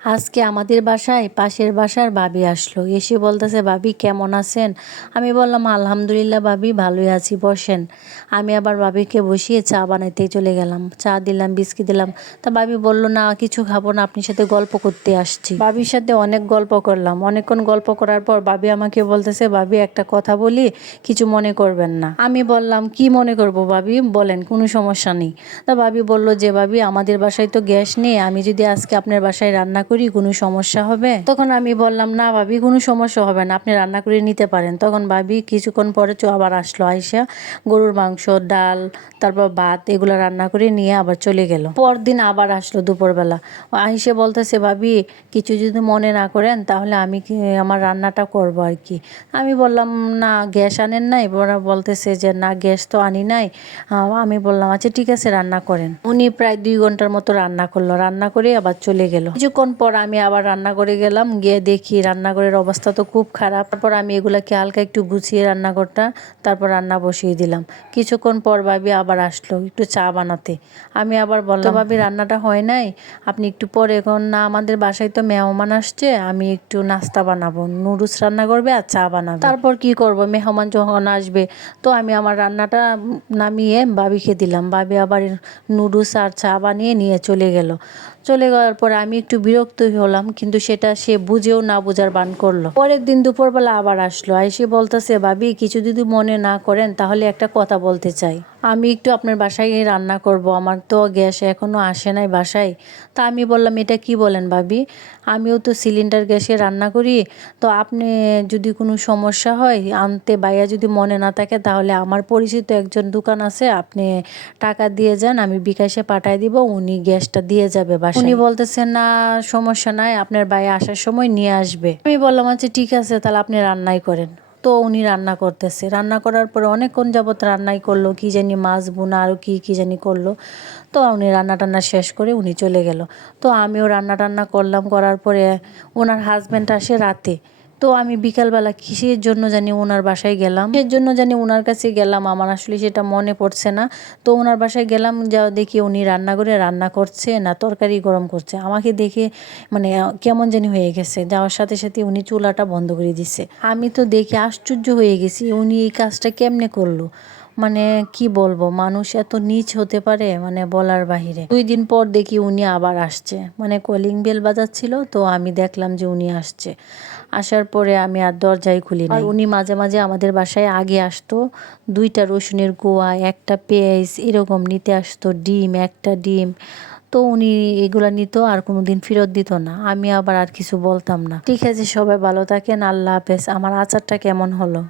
আজকে আমাদের বাসায় পাশের বাসার ভাবি আসলো, এসে বলতেছে, ভাবি কেমন আছেন? আমি বললাম, আলহামদুলিল্লাহ ভাবি, ভালোই আছি, বসেন। আমি আবার ভাবিকে বসিয়ে চা বানাইতে চলে গেলাম। চা দিলাম, বিস্কিট দিলাম। তা ভাবি বলল, না কিছু খাবো না, আপনার সাথে গল্প করতে আসছি। ভাবির সাথে অনেক গল্প করলাম। অনেকক্ষণ গল্প করার পর ভাবি আমাকে বলতেছে, ভাবি একটা কথা বলি, কিছু মনে করবেন না। আমি বললাম, কি মনে করব ভাবি, বলেন, কোনো সমস্যা নেই। তা ভাবি বলল যে, ভাবি আমাদের বাসায় তো গ্যাস নেই, আমি যদি আজকে আপনার বাসায় রান্না করি কোনো সমস্যা হবে? তখন আমি বললাম, না ভাবি, কোনো সমস্যা হবে না, আপনি রান্না করে নিতে পারেন। তখন ভাবি কিছুক্ষণ পরে আবার আসলো, আইসা গরুর মাংস, ডাল, তারপর ভাত এগুলো রান্না করে নিয়ে আবার চলে গেল। পরদিন আবার আসলো দুপুরবেলা, আইসে বলতেছে, ভাবি কিছু যদি মনে না করেন তাহলে আমি আমার রান্নাটা করব আর কি। আমি বললাম, না গ্যাস আনেন নাই? ওরা বলতেছে যে, না গ্যাস তো আনি নাই। আমি বললাম, আচ্ছা ঠিক আছে, রান্না করেন। উনি প্রায় 2 ঘন্টার মতো রান্না করলো, রান্না করে আবার চলে গেল। কিছুক্ষণ পর আমি আবার রান্না করে গেলাম, গিয়ে দেখি রান্নাঘরের অবস্থা তো খুব খারাপ। তারপর আমি এগুলাকে হালকা একটু গুছিয়ে রান্নাঘরটা, তারপর রান্না বসিয়ে দিলাম। কিছুক্ষণ পর ভাবি আবার আসলো একটু চা বানাতে। আমি আবার বললাম, ভাবি রান্নাটা হয় নাই, আপনি একটু পরে। এখন না, আমাদের বাসায় তো মেহমান আসছে, আমি একটু নাস্তা বানাবো, নুডলস রান্না করবে আর চা বানাবে। তারপর কি করব, মেহমান যখন আসবে। তো আমি আমার রান্নাটা নামিয়ে ভাবিকে দিলাম। ভাবি আবার নুডলস আর চা বানিয়ে নিয়ে চলে গেল। চলে যাওয়ার পরে আমি একটু বিরক্ত হলাম, কিন্তু সেটা সে বুঝেও না বুঝার বান করলো। পরের দিন দুপুরবেলা আবার আসলো, এসে বলতেছে, ভাবি কিছু যদি মনে না করেন তাহলে একটা কথা বলতে চাই। আমি একটু আপনার বাসায় গিয়ে রান্না করব, আমার তো গ্যাস এখনো আসে নাই বাসায়। তা আমি বললাম, এটা কি বলেন ভাবি, আমিও তো সিলিন্ডার গ্যাসে রান্না করি। তো আপনি যদি কোনো সমস্যা হয় আনতে, বাইয়া যদি মনে না থাকে, তাহলে আমার পরিচিত একজন দোকান আছে, আপনি টাকা দিয়ে যান, আমি বিকাশে পাঠায় দিব, উনি গ্যাসটা দিয়ে যাবে বাসায়। উনি বলতেছেন, না সমস্যা নাই, আপনার ভাই আসার সময় নিয়ে আসবে। আমি বললাম, আচ্ছা ঠিক আছে, তাহলে আপনি রান্নাই করেন। তো উনি রান্না করতেছে, রান্না করার পরে অনেকক্ষণ যাবত রান্নাই করলো, কি জানি মাছ বোনা আরও কি জানি করলো। তো উনি রান্না টান্না শেষ করে উনি চলে গেল। তো আমিও রান্না টান্না করলাম, করার পরে ওনার হাজব্যান্ড আসে রাতে। তো আমি বিকালবেলা কিসের জন্য জানি ওনার বাসায় গেলাম, কিসের জন্য জানি ওনার কাছে গেলাম, আমার আসলে সেটা মনে পড়ছে না। তো ওনার বাসায় গেলাম, যা দেখি উনি রান্নাঘরে রান্না করছে না তরকারি গরম করছে। আমাকে দেখে মানে কেমন জানি হয়ে গেছে, যাওয়ার সাথে সাথে উনি চুলাটা বন্ধ করে দিছে। আমি তো দেখে আশ্চর্য হয়ে গেছি, উনি এই কাজটা কেমনে করলো। মানে কি বলবো, মানুষ এত নীচ হতে পারে, মানে বলার বাহিরে। 2 দিন পর দেখি উনি আবার আসছে, মানে কলিং বেল বাজাচ্ছিল, তো আমি দেখলাম যে উনি আসছে। আসার পরে আমি আর দরজাই খুলি নাই। আর উনি মাঝে মাঝে আমাদের বাসায় আগে আসতো, 2টা রসুনের কোয়া, একটা পেঁয়াজ এরকম নিতে আসতো, ডিম, একটা ডিম। তো উনি এগুলা নিত আর কোনোদিন ফেরত দিত না। আমি আবার আর কিছু বলতাম না। ঠিক আছে, সবাই ভালো থাকেন, আল্লাহ হাফেজ। আমার আচারটা কেমন হলো?